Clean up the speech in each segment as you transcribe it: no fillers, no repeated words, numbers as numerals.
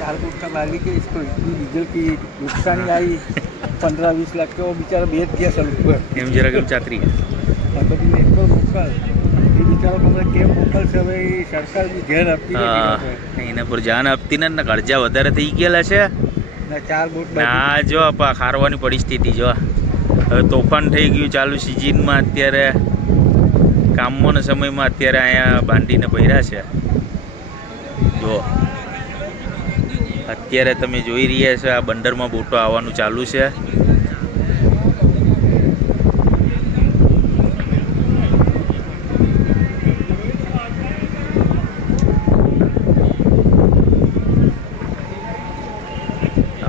4 foot का मालिक है, इसको इतनी डीजल की नुकसानी आई 15-20 लाख के, वो बेचारा बेच गया सड़क पर। એમ જરા કેમ ચાતરી બધી એક પર મોકલ એ બિચારો તમને કેમ મોકલશે હવે, એ સરકાર બી ધ્યાન આપતી નથી હા લોકો. એના પર જાન આપતી ને ખર્ચા વધારે થઈ ગયેલા છે ને 4 બોટ ના જો ખારવાની પરિસ્થિતિ જો હવે તોફાન થઈ ગયું ચાલુ સિઝનમાં અત્યારે કામોના સમયમાં અત્યારે અહીંયા બાંધીને ભર્યા છે જો અત્યારે તમે જોઈ રહ્યા છો આ બંદરમાં બોટો આવવાનું ચાલુ છે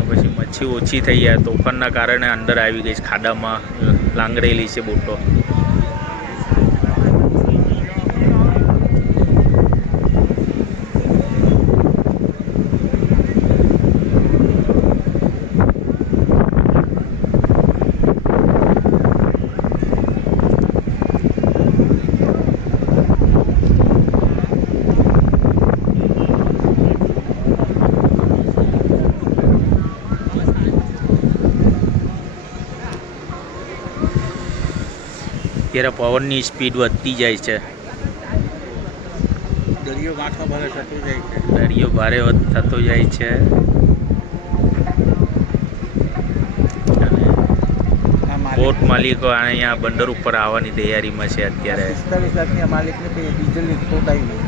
પછી મચ્છી ઓછી થઈ જાય તોફાનના કારણે અંદર આવી ગઈ છે ખાડામાં લાંગડેલી છે બોટો અત્યારે પવનની સ્પીડ વધતી જાય છે દરિયો માથો ભરે થતો જાય છે. દરિયો ભારે થતો જાય છે બોટ માલિકો અહીંયા બંદર ઉપર આવવાની તૈયારીમાં છે અત્યારે. 45 લાખની માલિકને ડીઝલની ખોટ આવી.